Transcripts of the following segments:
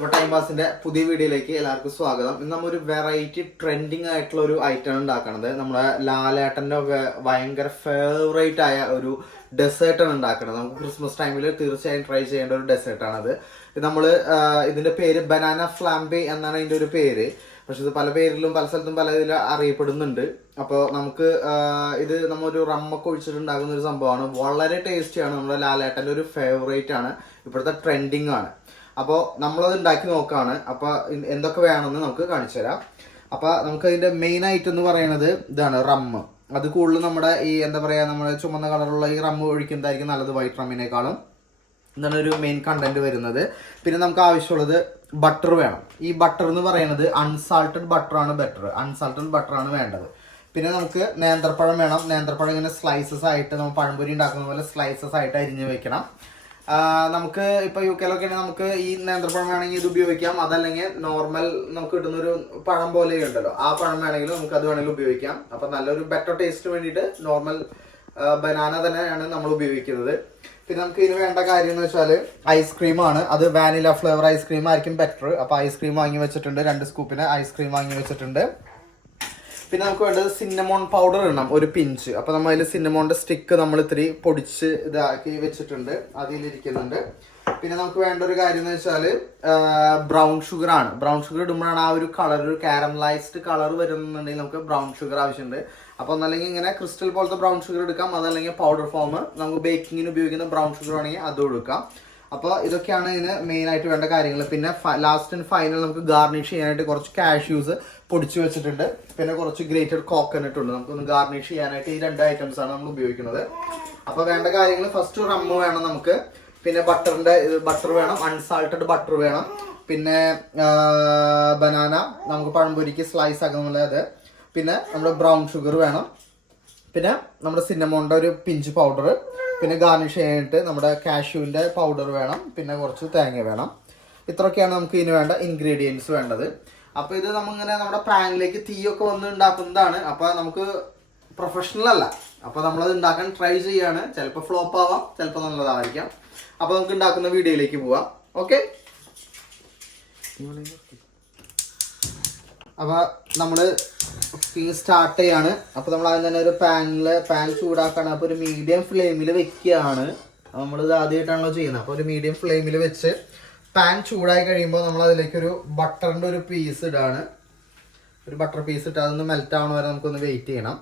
അപ്പോൾ ടൈം പാസിന്റെ പുതിയ വീഡിയോയിലേക്ക് എല്ലാവർക്കും സ്വാഗതം. ഇന്ന് നമ്മൊരു വെറൈറ്റി ട്രെൻഡിങ് ആയിട്ടുള്ള ഒരു ഐറ്റം ഉണ്ടാക്കണത്. നമ്മുടെ ലാലേട്ടന്റെ ഭയങ്കര ഫേവറേറ്റ് ആയ ഒരു ഡെസേർട്ടാണ് ഉണ്ടാക്കുന്നത്. നമുക്ക് ക്രിസ്മസ് ടൈമിൽ തീർച്ചയായും ട്രൈ ചെയ്യേണ്ട ഒരു ഡെസേർട്ടാണത്. ഇതിന്റെ പേര് ബനാന ഫ്ലാംബെ എന്നാണ് ഇതിന്റെ ഒരു പേര്. പക്ഷെ ഇത് പല പേരിലും പല സ്ഥലത്തും പല ഇതിൽ അറിയപ്പെടുന്നുണ്ട്. അപ്പോൾ നമുക്ക് ഇത് നമ്മൊരു റമ്മൊക്കെ ഒഴിച്ചിട്ടുണ്ടാകുന്ന ഒരു സംഭവമാണ്. വളരെ ടേസ്റ്റിയാണ്. നമ്മുടെ ലാലേട്ടന്റെ ഒരു ഫേവറേറ്റ് ആണ്. ഇപ്പോഴത്തെ ട്രെൻഡിങ് ആണ്. അപ്പോൾ നമ്മളത് ഉണ്ടാക്കി നോക്കുകയാണ്. അപ്പോൾ എന്തൊക്കെ വേണമെന്ന് നമുക്ക് കാണിച്ചു തരാം. അപ്പോൾ നമുക്ക് അതിന്റെ മെയിൻ ഐറ്റം എന്ന് പറയുന്നത് ഇതാണ്, റമ്മ്. അത് കൂടുതലും നമ്മുടെ ഈ എന്താ പറയുക, നമ്മുടെ ചുമന്ന കളറുള്ള ഈ റമ്മ് ഒഴിക്കുന്നതായിരിക്കും നല്ലത് വൈറ്റ് റമ്മിനേക്കാളും. ഇതാണ് ഒരു മെയിൻ കണ്ടന്റ് വരുന്നത്. പിന്നെ നമുക്ക് ആവശ്യമുള്ളത് ബട്ടർ വേണം. ഈ ബട്ടർ എന്ന് പറയുന്നത് അൺസാൾട്ടഡ് ബട്ടറാണ് ബെറ്റർ. അൺസാൾട്ടഡ് ബട്ടറാണ് വേണ്ടത്. പിന്നെ നമുക്ക് നേന്ത്രപ്പഴം വേണം. നേന്ത്രപ്പഴം ഇങ്ങനെ സ്ലൈസസ് ആയിട്ട് നമ്മൾ പഴംപൊരി ഉണ്ടാക്കുന്ന പോലെ സ്ലൈസസ് ആയിട്ട് അരിഞ്ഞ് വെക്കണം. നമുക്ക് ഇപ്പോൾ UK ലൊക്കെ ആണെങ്കിൽ നമുക്ക് ഈ നേന്ത്രപ്പഴം വേണമെങ്കിൽ ഇത് ഉപയോഗിക്കാം. അതല്ലെങ്കിൽ നോർമൽ നമുക്ക് കിട്ടുന്നൊരു പഴം പോലെ ഉണ്ടല്ലോ, ആ പഴം വേണമെങ്കിൽ നമുക്ക് അത് വേണമെങ്കിൽ ഉപയോഗിക്കാം. അപ്പം നല്ലൊരു ബെറ്റർ ടേസ്റ്റിന് വേണ്ടിയിട്ട് നോർമൽ ബനാന തന്നെയാണ് നമ്മൾ ഉപയോഗിക്കുന്നത്. പിന്നെ നമുക്ക് ഇതിന് വേണ്ട കാര്യം എന്ന് വെച്ചാൽ ഐസ്ക്രീമാണ്. അത് വാനില ഫ്ലേവർ ഐസ്ക്രീം ആയിരിക്കും ബെറ്റർ. അപ്പോൾ ഐസ്ക്രീം വാങ്ങി വെച്ചിട്ടുണ്ട്. 2 സ്കൂപ്പിന് ഐസ്ക്രീം വാങ്ങി വെച്ചിട്ടുണ്ട്. പിന്നെ നമുക്ക് വേണ്ടത് സിന്നമോൺ പൗഡർ ഇടണം, ഒരു പിഞ്ച്. അപ്പോൾ നമ്മൾ അതിൽ സിന്നമോണിൻ്റെ സ്റ്റിക്ക് നമ്മൾ ഇത്തിരി പൊടിച്ച് ഇതാക്കി വെച്ചിട്ടുണ്ട്, അതിലിരിക്കുന്നുണ്ട്. പിന്നെ നമുക്ക് വേണ്ട ഒരു കാര്യം എന്ന് വെച്ചാൽ ബ്രൗൺ ഷുഗർ ആണ്. ബ്രൗൺ ഷുഗർ ഇടുമ്പോഴാണ് ആ ഒരു കളർ, ഒരു കാരമലൈസ്ഡ് കളർ വരുന്നുണ്ടെങ്കിൽ നമുക്ക് ബ്രൗൺ ഷുഗർ ആവശ്യമുണ്ട്. അപ്പോൾ ഒന്നല്ലെങ്കിൽ ഇങ്ങനെ ക്രിസ്റ്റൽ പോലത്തെ ബ്രൗൺ ഷുഗർ എടുക്കാം, അതല്ലെങ്കിൽ പൗഡർ ഫോം നമുക്ക് ബേക്കിങ്ങിന് ഉപയോഗിക്കുന്ന ബ്രൗൺ ഷുഗർ ആണെങ്കിൽ അതും എടുക്കാം. അപ്പോൾ ഇതൊക്കെയാണ് ഇതിന് മെയിൻ ആയിട്ട് വേണ്ട കാര്യങ്ങൾ. പിന്നെ ലാസ്റ്റ് ആൻഡ് ഫൈനൽ നമുക്ക് ഗാർണിഷ് ചെയ്യാനായിട്ട് കുറച്ച് കാഷ്യൂസ് പൊടിച്ചു വെച്ചിട്ടുണ്ട്. പിന്നെ കുറച്ച് ഗ്രേറ്റഡ് കോക്കനട്ട് ഉണ്ട്. നമുക്കൊന്ന് ഗാർണിഷ് ചെയ്യാനായിട്ട് ഈ 2 ഐറ്റംസ് ആണ് നമ്മൾ ഉപയോഗിക്കുന്നത്. അപ്പോൾ വേണ്ട കാര്യങ്ങൾ, ഫസ്റ്റ് റമ്മ് വേണം നമുക്ക്. പിന്നെ ബട്ടർ വേണം, അൺസാൾട്ടഡ് ബട്ടർ വേണം. പിന്നെ ബനാന നമുക്ക് പഴംപൊരിക്ക് സ്ലൈസ് ആക്കുന്നുള്ള അത്. പിന്നെ നമ്മുടെ ബ്രൗൺ ഷുഗർ വേണം. പിന്നെ നമ്മുടെ സിന്നമോണിൻ്റെ ഒരു പിഞ്ച് പൗഡർ. പിന്നെ ഗാർണിഷ് ചെയ്യാനായിട്ട് നമ്മുടെ കാഷ്യൂവിൻ്റെ പൗഡർ വേണം. പിന്നെ കുറച്ച് തേങ്ങ വേണം. ഇത്രയൊക്കെയാണ് നമുക്ക് ഇതിന് വേണ്ട ഇൻഗ്രീഡിയൻസ് വേണ്ടത്. അപ്പോൾ ഇത് നമ്മളിങ്ങനെ നമ്മുടെ പാനിലേക്ക് തീയൊക്കെ വന്ന് ഉണ്ടാക്കുന്നതാണ്. അപ്പോൾ നമുക്ക് പ്രൊഫഷണൽ അല്ല. അപ്പോൾ നമ്മളത് ഉണ്ടാക്കാൻ ട്രൈ ചെയ്യാണ്. ചിലപ്പോൾ ഫ്ലോപ്പ് ആവാം, ചിലപ്പോൾ നല്ലതായിരിക്കാം. അപ്പോൾ നമുക്ക് ഉണ്ടാക്കുന്ന വീഡിയോയിലേക്ക് പോവാം. ഓക്കെ, അപ്പോൾ നമ്മൾ സ്റ്റാർട്ട് ചെയ്യാണ്. അപ്പോൾ നമ്മൾ ആദ്യം തന്നെ ഒരു പാൻ ചൂടാക്കാണ്. അപ്പോൾ ഒരു മീഡിയം ഫ്ലെയിമിൽ വെക്കുകയാണ്. നമ്മളിത് ആദ്യമായിട്ടാണല്ലോ ചെയ്യുന്നത്. അപ്പോൾ ഒരു മീഡിയം ഫ്ലെയിമിൽ വെച്ച് പാൻ ചൂടായി കഴിയുമ്പോൾ നമ്മൾ അതിലേക്കൊരു ബട്ടറിൻ്റെ ഒരു പീസ് ഇടാണ്. ഒരു ബട്ടർ പീസ് ഇട്ട് അതൊന്ന് മെൽറ്റ് ആവണ വരെ നമുക്കൊന്ന് വെയിറ്റ് ചെയ്യണം.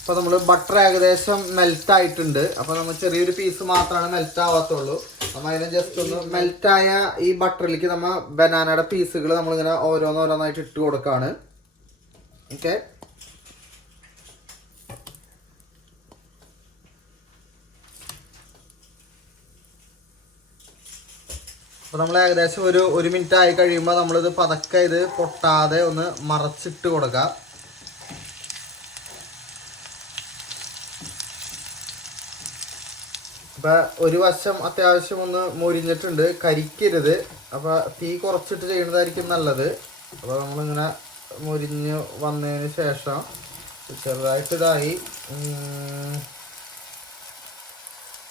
അപ്പോൾ നമ്മൾ ബട്ടർ ഏകദേശം മെൽറ്റ് ആയിട്ടുണ്ട്. അപ്പോൾ നമ്മൾ ചെറിയൊരു പീസ് മാത്രമാണ് മെൽറ്റ് ആവാത്തുള്ളൂ. നമ്മൾ അതിനെ ജസ്റ്റ് ഒന്ന് മെൽറ്റായ ഈ ബട്ടറിലേക്ക് നമ്മൾ ബനാനയുടെ പീസുകൾ നമ്മളിങ്ങനെ ഓരോന്നോരോന്നായിട്ട് ഇട്ട് കൊടുക്കുകയാണ്. ഓക്കെ, അപ്പോൾ നമ്മൾ ഏകദേശം ഒരു മിനിറ്റ് ആയി കഴിയുമ്പോൾ നമ്മളിത് പതക്കെ ഇത് പൊട്ടാതെ ഒന്ന് മറച്ചിട്ട് കൊടുക്കാം. അപ്പോൾ ഒരു വശം അത്യാവശ്യം ഒന്ന് മൊരിഞ്ഞിട്ടുണ്ട്, കരിക്കരുത്. അപ്പോൾ തീ കുറച്ചിട്ട് ചെയ്യുന്നതായിരിക്കും നല്ലത്. അപ്പോൾ നമ്മളിങ്ങനെ മൊരിഞ്ഞ് വന്നതിന് ശേഷം ചെറുതായിട്ട് ഇതായി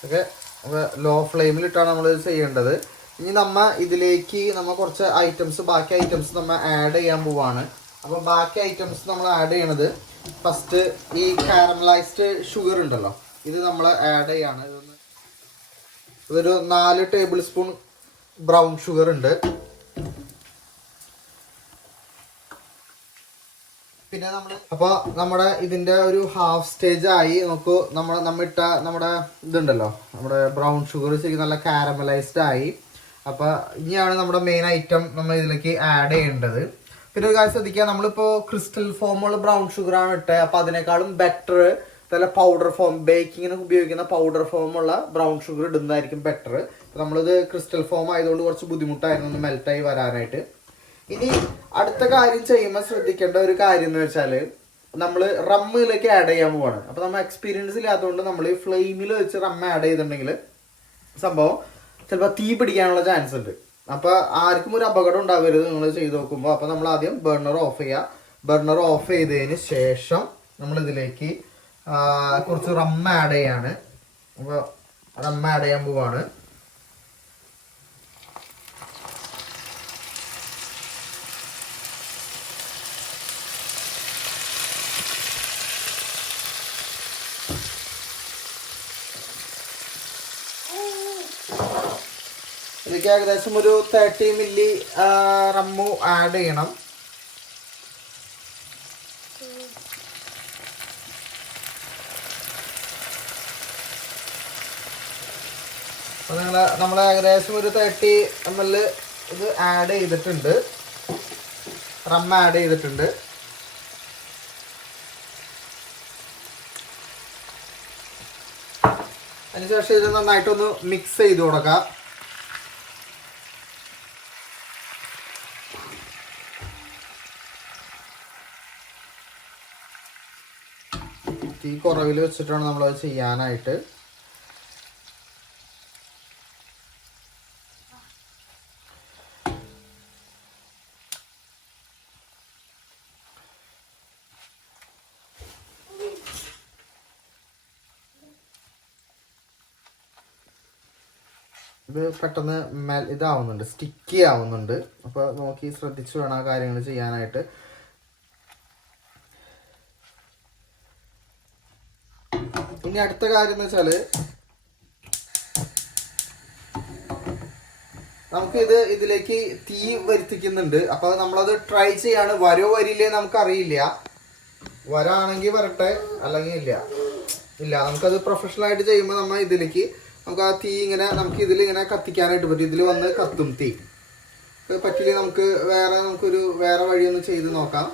ഓക്കെ. അപ്പോൾ ലോ ഫ്ലെയിമിലിട്ടാണ് നമ്മളിത് ചെയ്യേണ്ടത്. ഇനി ഇതിലേക്ക് കുറച്ച് ഐറ്റംസ്, ബാക്കി ഐറ്റംസ് നമ്മൾ ആഡ് ചെയ്യാൻ പോവാണ്. അപ്പോൾ ബാക്കി ഐറ്റംസ് നമ്മൾ ആഡ് ചെയ്യണത് ഫസ്റ്റ് ഈ കാരമലൈസ്ഡ് ഷുഗർ ഉണ്ടല്ലോ, ഇത് നമ്മൾ ആഡ് ചെയ്യാണ്. ഇതൊരു 4 ടേബിൾ സ്പൂൺ ബ്രൗൺ ഷുഗർ ഉണ്ട്. പിന്നെ നമ്മുടെ ഇതിന്റെ ഒരു ഹാഫ് സ്റ്റേജ് ആയി. നമ്മുടെ ഇതുണ്ടല്ലോ, നമ്മുടെ ബ്രൗൺ ഷുഗർ ശരിക്കും നല്ല കാരമലൈസ്ഡ് ആയി. അപ്പോൾ ഇനിയാണ് നമ്മുടെ മെയിൻ ഐറ്റം നമ്മൾ ഇതിലേക്ക് ആഡ് ചെയ്യേണ്ടത്. പിന്നെ ഒരു കാര്യം ശ്രദ്ധിക്കുക, നമ്മളിപ്പോൾ ക്രിസ്റ്റൽ ഫോമുള്ള ബ്രൗൺ ഷുഗറാണ് ഇട്ടത്. അപ്പോൾ അതിനേക്കാളും ബെറ്റർ നല്ല പൗഡർ ഫോം, ബേക്കിങ്ങിന് ഉപയോഗിക്കുന്ന പൗഡർ ഫോമുള്ള ബ്രൗൺ ഷുഗർ ഇടുന്നതായിരിക്കും ബെറ്റർ. അപ്പോൾ നമ്മളിത് ക്രിസ്റ്റൽ ഫോം ആയതുകൊണ്ട് കുറച്ച് ബുദ്ധിമുട്ടായിരുന്നു ഒന്ന് മെൽറ്റായി വരാനായിട്ട്. ഇനി അടുത്ത കാര്യം ചെയ്യുമ്പോൾ ശ്രദ്ധിക്കേണ്ട ഒരു കാര്യം എന്ന് വെച്ചാൽ നമ്മൾ റമ്മിലേക്ക് ആഡ് ചെയ്യാൻ പോവാണ്. അപ്പോൾ നമ്മൾ എക്സ്പീരിയൻസ് ഇല്ലാത്തതുകൊണ്ട് നമ്മൾ ഈ ഫ്ലെയിമിൽ വെച്ച് റമ്മ ആഡ് ചെയ്തിട്ടുണ്ടെങ്കിൽ സംഭവം ചിലപ്പോൾ തീ പിടിക്കാനുള്ള ചാൻസ് ഉണ്ട്. അപ്പോൾ ആർക്കും ഒരു അപകടം ഉണ്ടാവരുത് നിങ്ങൾ ചെയ്ത് നോക്കുമ്പോൾ. അപ്പോൾ നമ്മൾ ആദ്യം ബർണർ ഓഫ് ചെയ്യുക. ബർണർ ഓഫ് ചെയ്തതിന് ശേഷം നമ്മളിതിലേക്ക് കുറച്ച് റമ്മ ആഡ് ചെയ്യാണ്. അപ്പോൾ റമ്മ ആഡ് ചെയ്യാൻ പോവാണ്. ഇതിലേക്ക് ഏകദേശം ഒരു 30 മില്ലി റമ്മു ആഡ് ചെയ്യണം. അപ്പോൾ നമ്മൾ ഏകദേശം ഒരു 30 ml ഇത് ആഡ് ചെയ്തിട്ടുണ്ട്, റം ആഡ് ചെയ്തിട്ടുണ്ട്. അതിനുശേഷം ഇത് നന്നായിട്ടൊന്ന് മിക്സ് ചെയ്ത് കൊടുക്കാം. തീ കുറവിൽ വെച്ചിട്ടാണ് നമ്മളത് ചെയ്യാനായിട്ട്. ഇത് പെട്ടെന്ന് ഇതാവുന്നുണ്ട്, സ്റ്റിക്കി ആവുന്നുണ്ട്. അപ്പോൾ നോക്കി ശ്രദ്ധിച്ചു വേണം ആ കാര്യങ്ങൾ ചെയ്യാനായിട്ട്. ഇനി അടുത്ത കാര്യം എന്ന് വെച്ചാൽ നമുക്ക് ഇതിലേക്ക് തീ വരുത്തിക്കുന്നുണ്ട്. അപ്പോൾ നമ്മളത് ട്രൈ ചെയ്യാണ്. വരോ വരില്ലേ നമുക്കറിയില്ല. വരാണെങ്കിൽ വരട്ടെ, അല്ലെങ്കിൽ ഇല്ല. നമുക്കത് പ്രൊഫഷണലായിട്ട് ചെയ്യുമ്പോൾ നമ്മൾ ഇതിലേക്ക് നമുക്ക് ആ തീ ഇങ്ങനെ നമുക്ക് ഇതിലിങ്ങനെ കത്തിക്കാനായിട്ട് പറ്റും. ഇതിൽ വന്ന് കത്തും തീ. പറ്റില്ല നമുക്കൊരു വേറെ വഴിയൊന്ന് ചെയ്ത് നോക്കാം.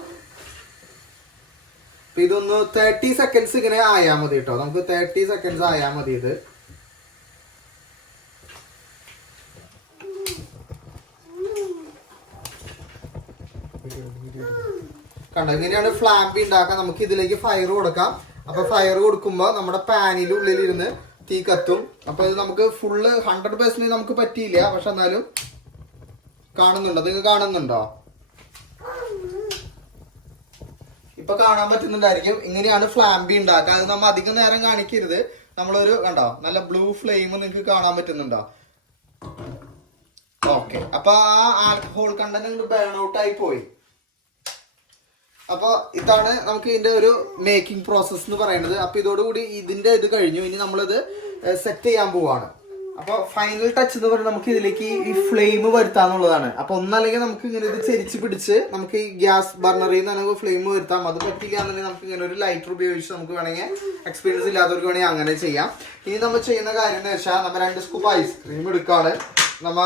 അപ്പം ഇതൊന്ന് 30 സെക്കൻഡ്സ് ഇങ്ങനെ ആയാൽ മതി കേട്ടോ. നമുക്ക് 30 സെക്കൻഡ്സ് ആയാൽ മതി. ഇത് കണ്ടോ, ഇങ്ങനെയാണ് ഫ്ലാമ്പി ഉണ്ടാക്കാൻ. നമുക്ക് ഇതിലേക്ക് ഫയർ കൊടുക്കാം. അപ്പൊ ഫയർ കൊടുക്കുമ്പോൾ നമ്മുടെ പാനിലുള്ളിലിരുന്ന് തീ കത്തും. അപ്പൊ ഇത് നമുക്ക് ഫുള്ള് 100% നമുക്ക് പറ്റിയില്ല. പക്ഷെ എന്നാലും കാണുന്നുണ്ടോ, നിങ്ങൾ കാണുന്നുണ്ടോ? ഇപ്പൊ കാണാൻ പറ്റുന്നുണ്ടായിരിക്കും. ഇങ്ങനെയാണ് ഫ്ലാമ്പി ഉണ്ടാക്കുക. അത് നമ്മൾ അധികം നേരം കാണിക്കരുത്. നമ്മളൊരു കണ്ടോ നല്ല ബ്ലൂ ഫ്ലെയിം നിങ്ങൾക്ക് കാണാൻ പറ്റുന്നുണ്ടോ? ഓക്കെ. അപ്പൊ ആ ആൽക്കഹോൾ കണ്ടന്റ് ബേൺ ഔട്ട് ആയി പോയി. അപ്പോൾ ഇതാണ് നമുക്ക് ഇതിന്റെ ഒരു മേക്കിംഗ് പ്രോസസ് എന്ന് പറയുന്നത്. അപ്പൊ ഇതോടുകൂടി ഇതിന്റെ ഇത് കഴിഞ്ഞു. ഇനി നമ്മളിത് സെറ്റ് ചെയ്യാൻ പോവാണ്. അപ്പോൾ ഫൈനൽ ടച്ച് എന്ന് പറയുന്നത് നമുക്ക് ഇതിലേക്ക് ഈ ഫ്ലെയിം വരുത്താന്നുള്ളതാണ്. അപ്പൊ ഒന്നല്ലെങ്കിൽ നമുക്ക് ഇങ്ങനെ ഇത് ചെരിച്ച് പിടിച്ച് നമുക്ക് ഈ ഗ്യാസ് ബർണറിൽ നിന്ന് നമുക്ക് ഫ്ലെയിം വരുത്താം. അത് പറ്റില്ല എന്നുണ്ടെങ്കിൽ നമുക്ക് ഇങ്ങനെ ഒരു ലൈറ്റർ ഉപയോഗിച്ച് നമുക്ക് വേണമെങ്കിൽ എക്സ്പീരിയൻസ് ഇല്ലാത്തവർക്ക് വേണമെങ്കിൽ അങ്ങനെ ചെയ്യാം. ഇനി നമ്മൾ ചെയ്യുന്ന കാര്യം എന്ന് വെച്ചാൽ നമ്മൾ 2 സ്കൂപ്പ് ഐസ്ക്രീം എടുക്കാണ്. നമ്മ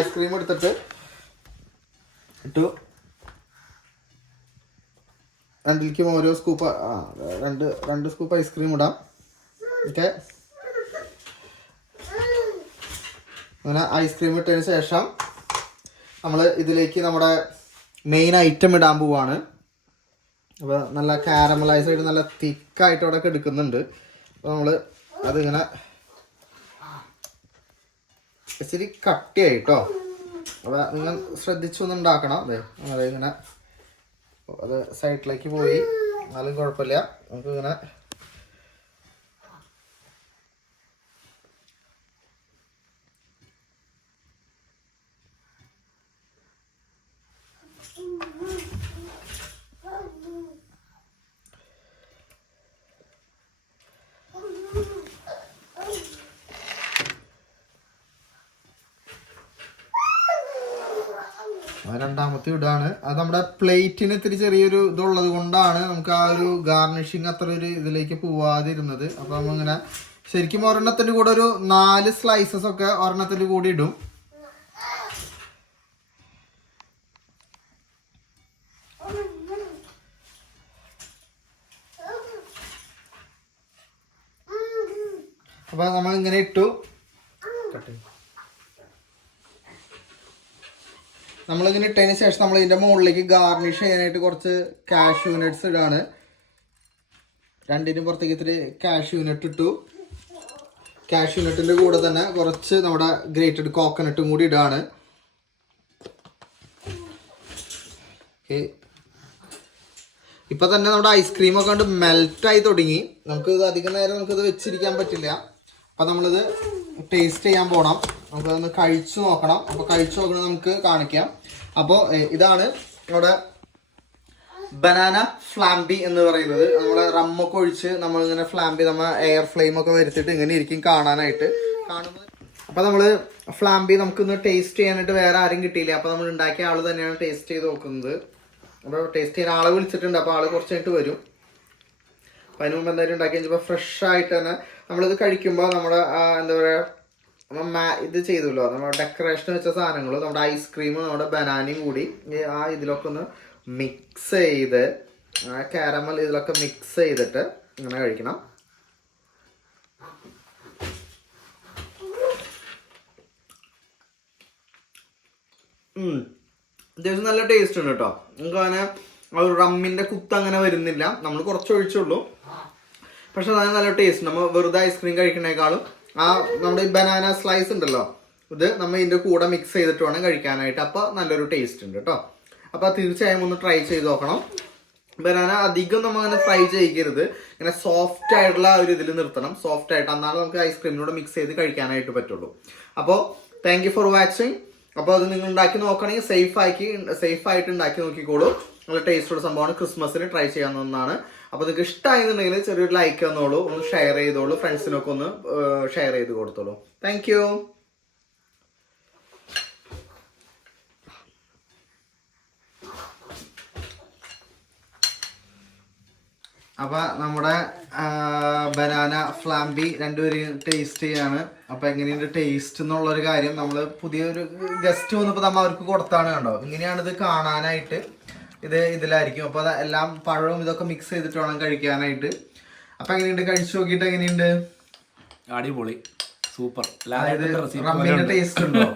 ഐസ്ക്രീം എടുത്തിട്ട് ഇട്ടു. രണ്ടിലേക്കും ഓരോ സ്കൂപ്പ് രണ്ട് സ്കൂപ്പ് ഐസ്ക്രീം ഇടാം. ഓക്കെ. അങ്ങനെ ഐസ്ക്രീം ഇട്ടതിന് ശേഷം നമ്മൾ ഇതിലേക്ക് നമ്മുടെ മെയിൻ ഐറ്റം ഇടാൻ പോവാണ്. അപ്പോൾ നല്ല കാരമലൈസ് ആയിട്ട് നല്ല തിക്കായിട്ട് അവിടെ എടുക്കുന്നുണ്ട്. അപ്പോൾ നമ്മൾ അതിങ്ങനെ ഇച്ചിരി കട്ടിയായിട്ടോ. അപ്പോൾ നിങ്ങൾ ശ്രദ്ധിച്ചൊന്നും ഉണ്ടാക്കണം. അതെ ഇങ്ങനെ അത് സൈഡിലേക്ക് പോയി, എന്നാലും കുഴപ്പമില്ല. നമുക്കിങ്ങനെ രണ്ടാമത്തെ ഇടാണ്. അത് നമ്മുടെ പ്ലേറ്റിന് ഇത്തിരി ചെറിയൊരു ഇതുള്ളത് കൊണ്ടാണ് നമുക്ക് ആ ഒരു ഗാർണിഷിങ് അത്ര ഒരു ഇതിലേക്ക് പോവാതിരുന്നത്. അപ്പൊ നമ്മളിങ്ങനെ ശരിക്കും ഒരെണ്ണത്തിന്റെ കൂടെ ഒരു 4 സ്ലൈസസ് ഒക്കെ ഒരെണ്ണത്തിന്റെ കൂടി ഇടും. അപ്പൊ നമ്മൾ ഇങ്ങനെ ഇട്ടു. നമ്മളിങ്ങനെ ഇട്ടതിന് ശേഷം നമ്മൾ ഇതിന്റെ മുകളിലേക്ക് ഗാർണിഷ് ചെയ്യാനായിട്ട് കുറച്ച് കാഷ്യൂ നട്ട്സ് ഇടാണ്. രണ്ടിനും പുറത്തേക്ക് ഇത്തിരി കാഷ്യൂ നട്ട് ഇട്ടു. കാഷ്യൂ നട്ടിന്റെ കൂടെ തന്നെ കുറച്ച് നമ്മുടെ ഗ്രേറ്റഡ് കോക്കനട്ടും കൂടി ഇടാണ്. ഇപ്പൊ തന്നെ നമ്മുടെ ഐസ്ക്രീം ഒക്കെ കൊണ്ട് മെൽറ്റായി തുടങ്ങി. നമുക്ക് ഇത് അധികം നേരം നമുക്കിത് വെച്ചിരിക്കാൻ പറ്റില്ല. അപ്പൊ നമ്മളിത് ടേസ്റ്റ് ചെയ്യാൻ പോകണം. നമുക്കതൊന്ന് കഴിച്ചു നോക്കണം. അപ്പോൾ കഴിച്ചു നോക്കണം, നമുക്ക് കാണിക്കാം. അപ്പോൾ ഇതാണ് നമ്മുടെ ബനാന ഫ്ലാമ്പി എന്ന് പറയുന്നത്. നമ്മുടെ റമ്മൊക്കെ ഒഴിച്ച് നമ്മളിങ്ങനെ ഫ്ലാമ്പി നമ്മൾ എയർ ഫ്ലെയിം ഒക്കെ വരുത്തിയിട്ട് ഇങ്ങനെ ഇരിക്കും കാണാനായിട്ട്. കാണുമ്പോൾ അപ്പോൾ നമ്മൾ ഫ്ലാംബി നമുക്കൊന്ന് ടേസ്റ്റ് ചെയ്യാനായിട്ട് വേറെ ആരും കിട്ടിയില്ല. അപ്പോൾ നമ്മൾ ഉണ്ടാക്കിയ ആൾ തന്നെയാണ് ടേസ്റ്റ് ചെയ്ത് നോക്കുന്നത്. അപ്പോൾ ടേസ്റ്റ് ചെയ്യാൻ ആളെ വിളിച്ചിട്ടുണ്ട്. അപ്പോൾ ആൾ കുറച്ച് കഴിഞ്ഞിട്ട് വരും. അപ്പോൾ അതിന് മുമ്പ് എന്തായാലും ഉണ്ടാക്കി കഴിഞ്ഞപ്പോൾ ഫ്രഷ് ആയിട്ട് തന്നെ നമ്മളിത് കഴിക്കുമ്പോൾ നമ്മുടെ എന്താ പറയുക ഇത് ചെയ്തല്ലോ, നമ്മുടെ ഡെക്കറേഷൻ വെച്ച സാധനങ്ങൾ, നമ്മുടെ ഐസ്ക്രീമും നമ്മുടെ ബനാനയും കൂടി ഇതിലൊക്കെ ഒന്ന് മിക്സ് ചെയ്ത് കാരമൽ ഇതിലൊക്കെ മിക്സ് ചെയ്തിട്ട് ഇങ്ങനെ കഴിക്കണം. അത്യാവശ്യം നല്ല ടേസ്റ്റ് ഉണ്ട് കേട്ടോ. നമുക്ക് അങ്ങനെ റമ്മിന്റെ കുത്ത് അങ്ങനെ വരുന്നില്ല. നമ്മൾ കുറച്ച് ഒഴിച്ചുള്ളൂ, പക്ഷെ അതിന് നല്ല ടേസ്റ്റ്. നമ്മൾ വെറുതെ ഐസ്ക്രീം കഴിക്കുന്നേക്കാളും നമ്മുടെ ഈ ബനാന സ്ലൈസ് ഉണ്ടല്ലോ, ഇത് നമ്മൾ ഇതിന്റെ കൂടെ മിക്സ് ചെയ്തിട്ട് വേണം കഴിക്കാനായിട്ട്. അപ്പോൾ നല്ലൊരു ടേസ്റ്റ് ഉണ്ട് കേട്ടോ. അപ്പോൾ തീർച്ചയായും ഒന്ന് ട്രൈ ചെയ്ത് നോക്കണം. ബനാന അധികം നമ്മൾ അങ്ങനെ ഫ്രൈ ചെയ്യരുത്, ഇങ്ങനെ സോഫ്റ്റ് ആയിട്ടുള്ള ഒരു ഇതിൽ നിർത്തണം. സോഫ്റ്റ് ആയിട്ട് എന്നാലും നമുക്ക് ഐസ്ക്രീമിനോട് മിക്സ് ചെയ്ത് കഴിക്കാനായിട്ട് പറ്റുള്ളൂ. അപ്പോൾ താങ്ക് യു ഫോർ വാച്ചിങ്. അപ്പോൾ അത് നിങ്ങൾ ഉണ്ടാക്കി നോക്കണമെങ്കിൽ സേഫ് ആയിട്ട് ഉണ്ടാക്കി നോക്കിക്കോളൂ. നല്ല ടേസ്റ്റോടെ സംഭവമാണ്. ക്രിസ്മസിന് ട്രൈ ചെയ്യാവുന്ന ഒന്നാണ്. അപ്പോൾ നിങ്ങൾക്ക് ഇഷ്ടമായിരുന്നുണ്ടെങ്കിൽ ചെറിയൊരു ലൈക്ക് തന്നോളൂ, ഒന്ന് ഷെയർ ചെയ്തോളൂ, ഫ്രണ്ട്സിനൊക്കെ ഒന്ന് ഷെയർ ചെയ്ത് കൊടുത്തോളൂ. Thank you. അപ്പൊ നമ്മുടെ ബനാന ഫ്ലാംബി രണ്ടുപേരും ടേസ്റ്റ് ചെയ്യാണ്. അപ്പൊ എങ്ങനെയുണ്ട് ടേസ്റ്റ് എന്നുള്ളൊരു കാര്യം നമ്മൾ പുതിയൊരു ഗസ്റ്റ് വന്നപ്പോൾ നമ്മൾ അവർക്ക് കൊടുത്താണ്. കണ്ടോ, ഇങ്ങനെയാണ് ഇത് കാണാനായിട്ട്. ഇതിലായിരിക്കും. അപ്പോൾ എല്ലാം പഴവും ഇതൊക്കെ മിക്സ് ചെയ്തിട്ട് വേണം കഴിക്കാനായിട്ട്. അപ്പൊ എങ്ങനെയുണ്ട്, കഴിച്ചു നോക്കിയിട്ട് എങ്ങനെയുണ്ട്? അടിപൊളി, സൂപ്പർ. റമ്മിന്റെ ടേസ്റ്റ് ഉണ്ടോ?